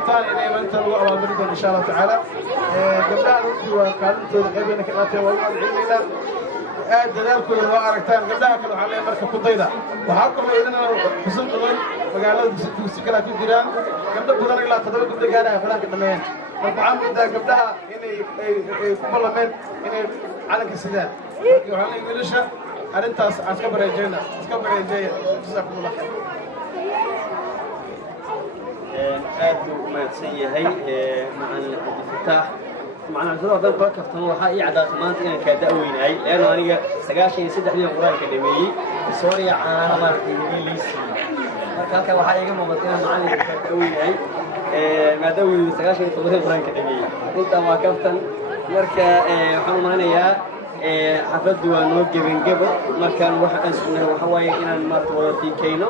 doontaan inay maanta lagu abaalmarin doono insha Allah tacaala gabdhaha runtii waa kaalintooda qaybina ka qaateen waa u mahadcelinaynaa aad dadaalkooda waa aragtaan gabdhaha kale waxaa leeyahay marka kudayda waxaa kaloo iyadana xusun badan magaalada dugsi kale ku jiraan gabdho badan ilaa 7 gabdho gaaraya falaanka dhameeyeen marka waxaan moodaa gabdhaha inay ku ballameen inay calanka sidaan marka waxaa leeyahay wiilasha arrintaas aan iska bareejeeya jazakumullah khayr aad buu u mahadsan yahay macalin cabdifataax macna sidoo kale baa kaftan waxa ii cadaatay maanta inaan ka da'weynahay leeyahay aniga 93 quraanka dhameeyay Soomaaliya caana markii liisi marka halka waxa iiga muuqata inaan macalin ka da'weynahay maadaama 93 quraanka dhameeyay inta waa kaftan marka waxaan u maanayaa xafladu waa noo gebengebo markaan waxa aan sugnay waxa waaye inaan maanta wada fiikeyno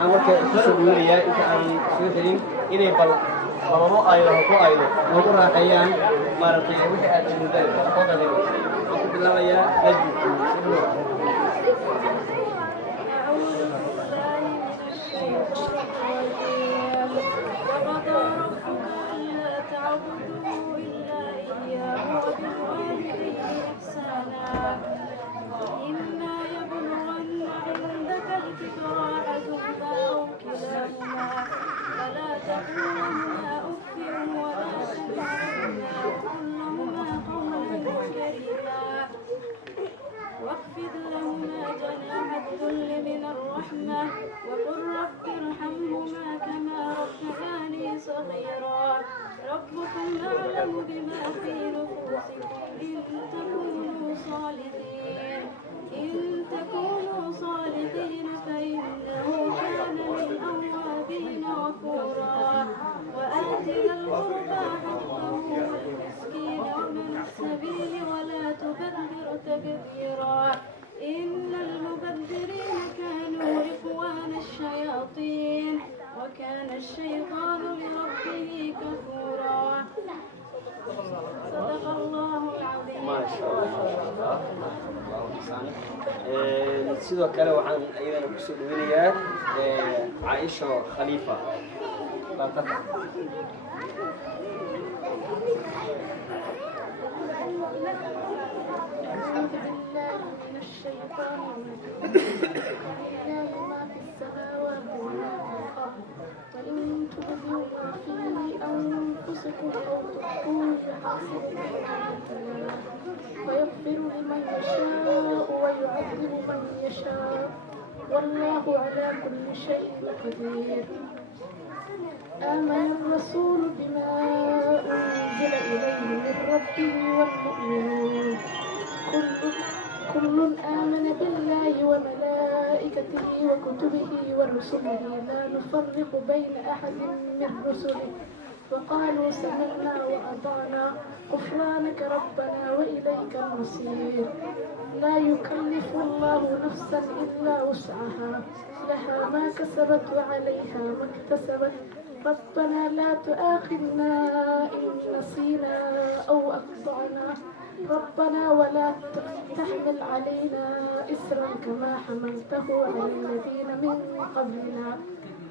aan marka soo dhaweynayaa inta aan soo xirin inay balamo aydo ku aydo ugu raaqayaan maartay wixii aad joogaan qodobada ku bilaabaya واخفض لهما جناح الذل من الرحمة وقل رب ارحمهما كما ربياني صغيرا ربكم أعلم بما في نفوسكم إن تكونوا صالحين فإنه كان للأوابين غفورا وآت ذا القربى حقه والمسكين وابن السبيل ولا تبذر تبذيرا إن المبذرين كانوا إخوان الشياطين وكان الشيطان لربه كفورا صدق الله العظيم ما شاء الله sidoo kale waxaan ayadana ku soo dhaweynayaa Aisha Khalifa أعوذ بالله من الشيطان الرجيم لله ما في السماوات وما في الأرض وإن تبدوا ما في أنفسكم أو تخفوه يحاسبكم فيغفر لمن يشاء ويعذب من يشاء والله على كل شيء قدير آمن الرسول بما أنزل إليه من ربه والمؤمنون كل آمن بالله وملائكته وكتبه ورسله لا نفرق بين أحد من رسله وقالوا سمعنا وأطعنا غفرانك ربنا وإليك المصير لا يكلف الله نفسا إلا وسعها لها ما كسبت وعليها ما اكتسبت ربنا لا تؤاخذنا إن نسينا أو أخطأنا ربنا ولا تحمل علينا إسرا كما حملته على الذين من قبلنا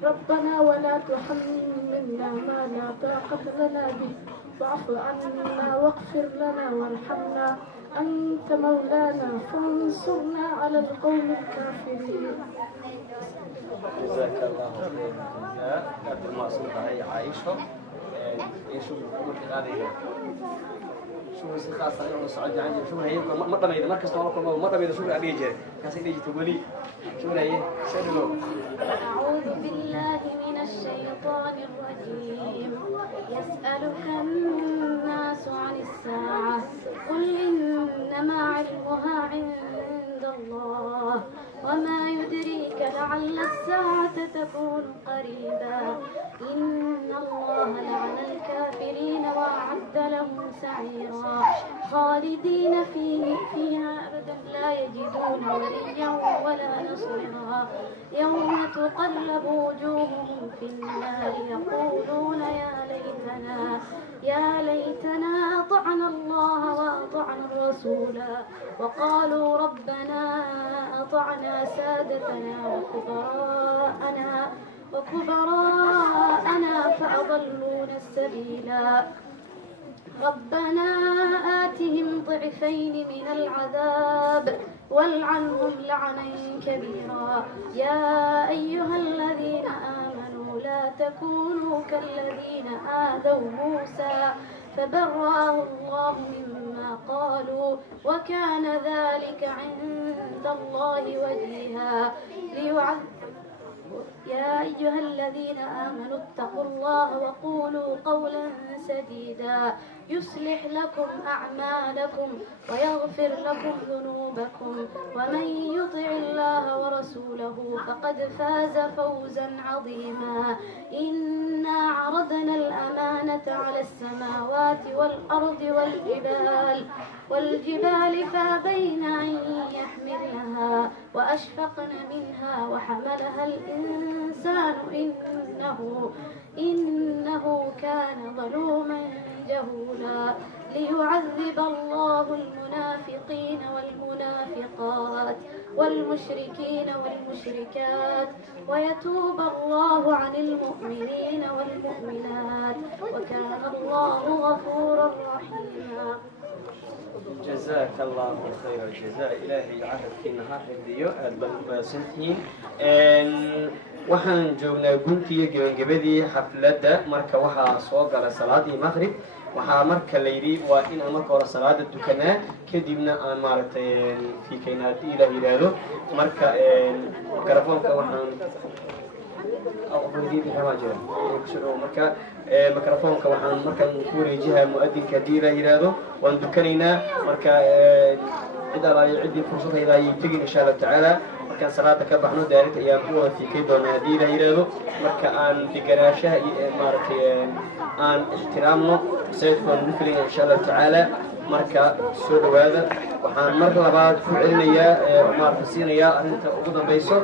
ربنا ولا تحملنا ما لا طاقة لنا به واعف عنا واغفر لنا وارحمنا أنت مولانا فانصرنا على القوم الكافرين. جزاك الله خير. كانت المعصومة هي عائشة يشوف هذه شو بس خاصة أنا صعد عندي شو هي مرة ما إذا مركز طوالكم مرة إذا شو أبي يجي كاسين يجي تقولي شو هي شنو أعوذ بالله من الشيطان الرجيم يسألك الناس عن الساعة قل إنما علمها عند الله وما يدريك لعل الساعة تكون قريبا إن الله لعن الكافرين وأعد لهم سعيرا خالدين فيها أبدا لا يجدون وليا ولا نصيرا يوم تقلب وجوههم في النار يقولون يا ليتنا أطعنا الله وأطعنا الرسولا وقالوا ربنا أطعنا سادتنا وكبراءنا فأغويناهم يضلون السبيلا ربنا آتهم ضعفين من العذاب والعنهم لعنا كبيرا يا أيها الذين آمنوا لا تكونوا كالذين آذوا موسى فبرأه الله مما قالوا وكان ذلك عند الله وجيها يا أيها الذين آمنوا اتقوا الله وقولوا قولا سديدا يصلح لكم أعمالكم ويغفر لكم ذنوبكم ومن يطع الله ورسوله فقد فاز فوزا عظيما إنا عرضنا الأمانة على السماوات والأرض والجبال فأبين أن يحملنها وأشفقن منها وحملها الإنسان إنه كان ظلوما جهولا ليعذب الله المنافقين والمنافقات والمشركين والمشركات ويتوب الله عن المؤمنين والمؤمنات وكان الله غفورا رحيما. جزاك الله خير الجزاء إلهي عهد في النهار حفظيو البنباسنتين waxaan joognaa guntiga gabagabadii xafladda marka waxaa soo gala salaadii maqrib waxaa marka la yidhi waa in aan marka hore salaada dukanaa kadibna aan maaragtay fiikaynaa haddii ilaah yidhaahdo marka mikrofoonka waxaan marka mikrofoonka waxaan markaan ku wareejihaa mu'adinka haddii ilaah yidhaahdo waan dukanaynaa marka cid alaayo ciddii fursadayda ayay tegin insha allahu tacaala markaan salaada ka baxno daarinta ayaan ku wada fiikay doonaa haddii ilaah yidhaahdo marka aan deganaanshaha iyo maaragtay aan ixtiraamno masaajidku aan ugu filayna insha allahu tacaala marka soo dhawaada waxaan mar labaad ku celinayaa maaragtay siinayaa arrinta ugu dambayso